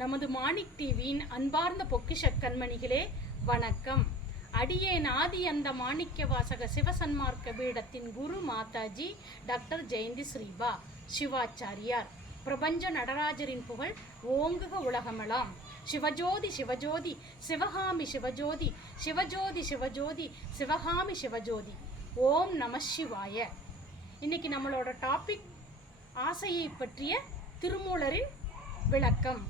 நமது மாணிக் டிவியின் அன்பார்ந்த பொக்கிஷ கண்மணிகளே வணக்கம். அடியேன் ஆதி அந்த மாணிக்க வாசக சிவசன்மார்க்க பீடத்தின் குரு மாதாஜி டாக்டர் ஜெயந்தி ஸ்ரீபா சிவாச்சாரியார். பிரபஞ்ச நடராஜரின் புகழ் ஓங்குக உலகமெல்லாம். சிவஜோதி சிவஜோதி சிவகாமி சிவஜோதி சிவஜோதி சிவஜோதி சிவகாமி சிவஜோதி. ஓம் நம சிவாய. இன்னைக்கு நம்மளோட டாபிக் ஆசையை பற்றிய திருமூலரின் விளக்கம்.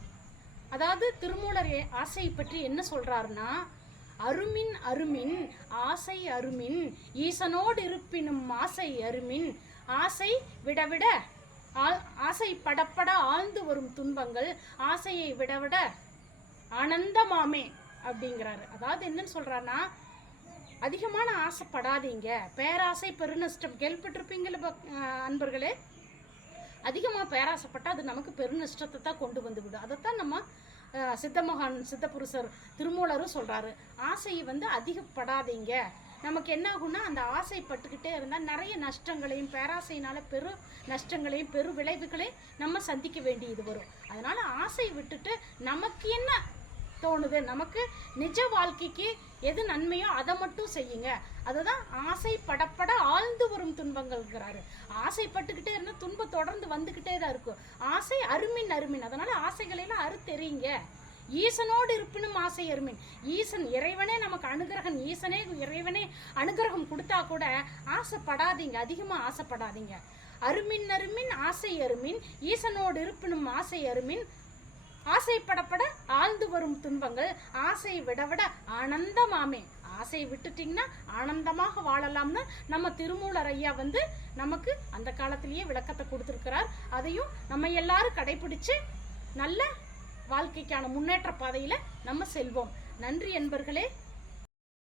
அதாவது திருமூலர் ஆசையை பற்றி என்ன சொல்றாருன்னா, அருமின் அருமின் ஆசை அருமின் ஈசனோடு இருப்பினும் ஆசை அருமின் ஆசை விடவிட ஆசை படப்பட ஆழ்ந்து வரும் துன்பங்கள் ஆசையை விடவிட ஆனந்தமாமே அப்படிங்கிறாரு. அதாவது என்னன்னு சொல்றாருன்னா, அதிகமான ஆசைப்படாதீங்க, பேராசை பெருநஷ்டம். கேள்விப்பட்டிருப்பீங்கள அன்பர்களே. அதிகமாக பேராசைப்பட்டால் அது நமக்கு பெருநஷ்டத்தை தான் கொண்டு வந்து விடும். அதைத்தான் நம்ம சித்தமகான் சித்தபுருஷர் திருமூலரும் சொல்கிறாரு. ஆசையை அதிகப்படாதீங்க. நமக்கு என்ன ஆகும்னா, அந்த ஆசைப்பட்டுக்கிட்டே இருந்தால் நிறைய நஷ்டங்களையும் பேராசையினால் பெரு நஷ்டங்களையும் பெரு விளைவுகளையும் நம்ம சந்திக்க வேண்டியது வரும். அதனால் ஆசை விட்டுட்டு நமக்கு என்ன தோணுது, நமக்கு நிஜ வாழ்க்கைக்கு எது நன்மையோ அதை மட்டும் செய்யுங்க. அதுதான் ஆசை படப்பட ஆழ்ந்து வரும் துன்பங்கள்ங்கிறாரு. ஆசைப்பட்டுக்கிட்டே இருந்தால் துன்பம் தொடர்ந்து வந்துக்கிட்டே தான் இருக்கும். ஆசை அருமின் அருமின். அதனால ஆசைகளெல்லாம் அறுத்தெறியுங்க. ஈசனோடு இருப்பினும் ஆசை அருமின். ஈசன் இறைவனே நமக்கு அனுகிரகம், ஈசனே இறைவனே அனுகிரகம் கொடுத்தா கூட ஆசைப்படாதீங்க, அதிகமாக ஆசைப்படாதீங்க. அருமின் அருமின் ஆசை அருமின் ஈசனோடு இருப்பினும் ஆசை அருமின் ஆசைப்படப்பட ஆழ்ந்து வரும் துன்பங்கள் ஆசை விடவிட ஆனந்தமாமே. ஆசையை விட்டுட்டிங்கன்னா ஆனந்தமாக வாழலாம்னு நம்ம திருமூலர் ஐயா நமக்கு அந்த காலத்திலேயே விளக்கத்தை கொடுத்துருக்கிறார். அதையும் நம்ம எல்லாரும் கடைபிடிச்சு நல்ல வாழ்க்கைக்கான முன்னேற்ற பாதையில் நம்ம செல்வோம். நன்றி என்பர்களே.